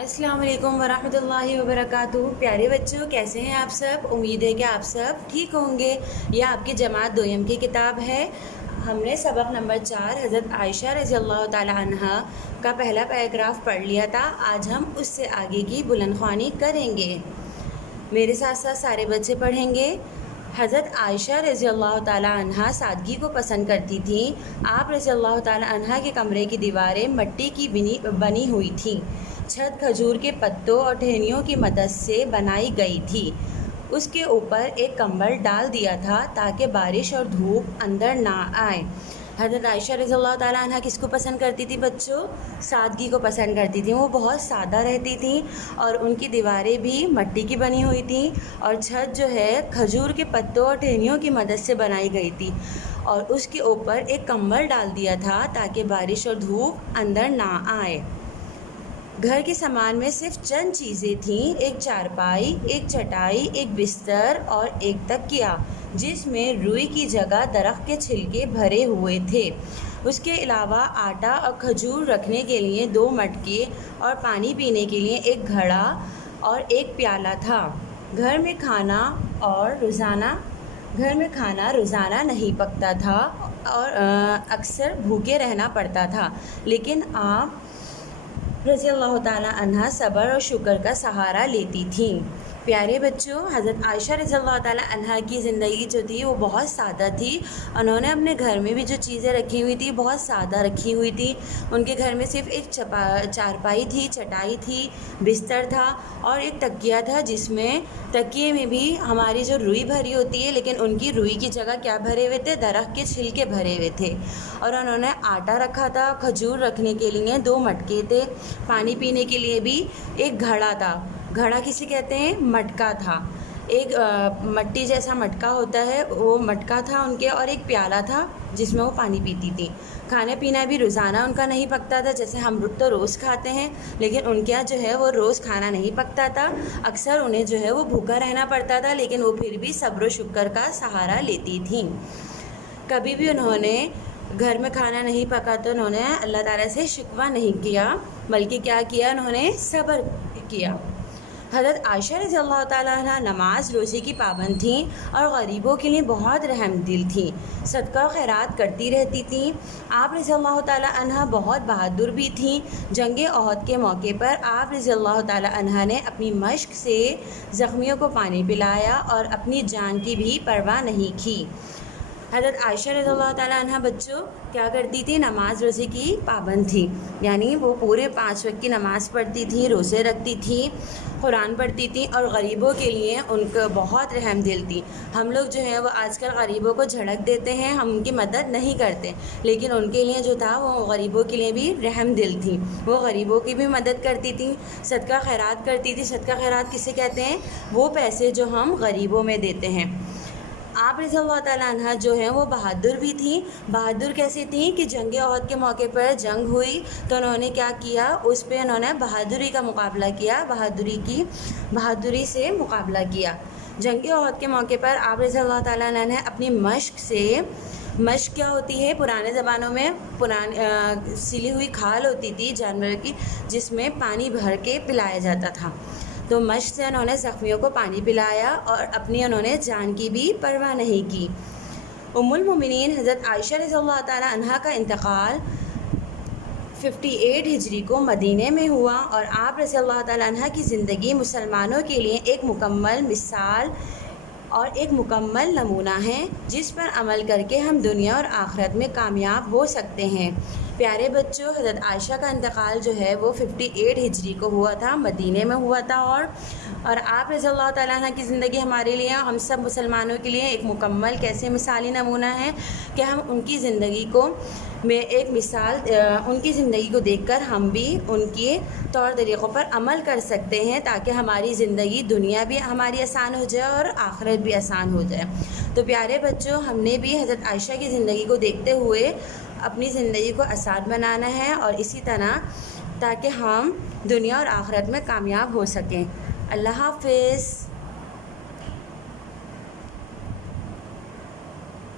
अस्सलाम वालेकुम वरहमतुल्लाहि वबरकातुहू। प्यारे बच्चों, कैसे हैं आप सब? उम्मीद है कि आप सब ठीक होंगे। यह आपकी जमात दोयम की किताब है। हमने सबक नंबर 4 हज़रत आयशा रज़ियल्लाहु ताला अन्हा का पहला पैराग्राफ पढ़ लिया था। आज हम उससे आगे की बुलंदख्वानी करेंगे। मेरे साथ साथ सारे बच्चे पढ़ेंगे। हज़रत आयशा रज़ियल्लाहु ताला अन्हा सादगी को पसंद करती थीं। आप रज़ियल्लाहु ताला अन्हा के कमरे की दीवारें मिट्टी की बनी हुई थीं। छत खजूर के पत्तों और टहनियों की मदद से बनाई गई थी। उसके ऊपर एक कंबल डाल दिया था ताकि बारिश और धूप अंदर ना आए। हज़रत आयशा रज़ियल्लाहु ताला अन्हा किसको पसंद करती थी बच्चों? सादगी को पसंद करती थी। वो बहुत सादा रहती थी और उनकी दीवारें भी मिट्टी की बनी हुई थी और छत जो है खजूर के पत्तों और टहनियों की मदद से बनाई गई थी और उसके ऊपर एक कंबल डाल दिया था ताकि बारिश और धूप अंदर ना आए। घर के सामान में सिर्फ चंद चीज़ें थीं। एक चारपाई, एक चटाई, एक बिस्तर और एक तकिया जिसमें रुई की जगह दरख्त के छिलके भरे हुए थे। उसके अलावा आटा और खजूर रखने के लिए 2 मटके और पानी पीने के लिए एक घड़ा और एक प्याला था। घर में खाना रोज़ाना नहीं पकता था और अक्सर भूखे रहना पड़ता था, लेकिन आप रज़ियल्लाहु ताला अन्हा सब्र और शुक्र का सहारा लेती थीं। प्यारे बच्चों, हज़रत आयशा रज़ियल्लाहु ताला अन्हा की ज़िंदगी जो थी वो बहुत सादा थी। उन्होंने अपने घर में भी जो चीज़ें रखी हुई थी बहुत सादा रखी हुई थी। उनके घर में सिर्फ एक चारपाई थी, चटाई थी, बिस्तर था और एक तकिया था, जिसमें तकिए में भी हमारी जो रुई भरी होती है, लेकिन उनकी रुई की जगह क्या भरे हुए थे? दरख्त के छिलके भरे हुए थे। और उन्होंने आटा रखा था, खजूर रखने के लिए 2 मटके थे, पानी पीने के लिए भी एक घड़ा था। घड़ा किसे कहते हैं? मटका था। एक मट्टी जैसा मटका होता है, वो मटका था उनके, और एक प्याला था जिसमें वो पानी पीती थी। खाना पीना भी रोज़ाना उनका नहीं पकता था, जैसे हम तो रोज़ खाते हैं, लेकिन उनके यहाँ जो है वो रोज़ खाना नहीं पकता था। अक्सर उन्हें जो है वो भूखा रहना पड़ता था, लेकिन वो फिर भी सब्र और शुक्र का सहारा लेती थीं। कभी भी उन्होंने घर में खाना नहीं पका तो उन्होंने अल्लाह ताला से शिकवा नहीं किया, बल्कि क्या किया? उन्होंने सब्र किया। हज़रत आयशा रज़ियल्लाहु ताला अन्हा नमाज रोज़े की पाबंद थीं और गरीबों के लिए बहुत रहमदिल थीं। सदका खैरात करती रहती थीं। आप रज़ियल्लाहु ताला अन्हा बहुत बहादुर भी थीं। जंग ओहद के मौके पर आप रज़ियल्लाहु ताला अन्हा ने अपनी मश्क से ज़ख्मियों को पानी पिलाया और अपनी जान की भी परवाह नहीं की। हज़रत आयशा रज़ियल्लाहु ताला अन्हा बच्चों क्या करती थी? नमाज रोज़े की पाबंद थी, यानी वो पूरे 5 वक्त की नमाज़ पढ़ती थी, रोज़े रखती थी, कुरान पढ़ती थी और गरीबों के लिए उनको बहुत रहमदिल थी। हम लोग जो है वो आजकल गरीबों को झड़क देते हैं, हम उनकी मदद नहीं करते, लेकिन उनके लिए जो था वो गरीबों के लिए भी रहमदिल थी। वो गरीबों की भी मदद करती थी, सदका खैरात करती थी। सदका खैरात किसे कहते हैं? वो पैसे जो हम गरीबों में देते हैं। आप रज़ियल्लाहु ताला अन्हा जो है वो बहादुर भी थी। बहादुर कैसी थी कि जंग ओहद के मौके पर जंग हुई तो उन्होंने क्या किया? उस पर उन्होंने बहादुरी का मुकाबला किया, बहादुरी से मुकाबला किया। जंग ओहद के मौके पर आप रज़ियल्लाहु ताला अन्हा ने अपनी मश्क क्या होती है? पुराने ज़मानों में सिली हुई खाल होती थी जानवर की, जिसमें पानी भर के पिलाया जाता था। तो मश्क से उन्होंने ज़ख्मियों को पानी पिलाया और अपनी उन्होंने जान की भी परवाह नहीं की। उम्मुल मोमिनीन हज़रत आयशा रज़ियल्लाहु ताला अन्हा का इंतकाल 58 हिजरी को मदीने में हुआ और आप रज़ियल्लाहु ताला अन्हा की ज़िंदगी मुसलमानों के लिए एक मुकम्मल मिसाल और एक मुकम्मल नमूना है, जिस पर अमल करके हम दुनिया और आखिरत में कामयाब हो सकते हैं। प्यारे बच्चों, हज़रत आयशा का इंतकाल जो है वो 58 हिजरी को हुआ था, मदीने में हुआ था। और आप रज़ियल्लाहु ताला अन्हा की ज़िंदगी हमारे लिए, हम सब मुसलमानों के लिए एक मुकम्मल कैसे मिसाली नमूना है कि हम उनकी ज़िंदगी को उनकी ज़िंदगी को देखकर हम भी उनके तौर तरीक़ों पर अमल कर सकते हैं, ताकि हमारी ज़िंदगी दुनिया भी हमारी आसान हो जाए और आखिरत भी आसान हो जाए। तो प्यारे बच्चों, हमने भी हज़रत आयशा की ज़िंदगी को देखते हुए अपनी ज़िंदगी को आसान बनाना है और इसी तरह ताकि हम दुनिया और आखिरत में कामयाब हो सकें। अल्लाह हाफ़िज़।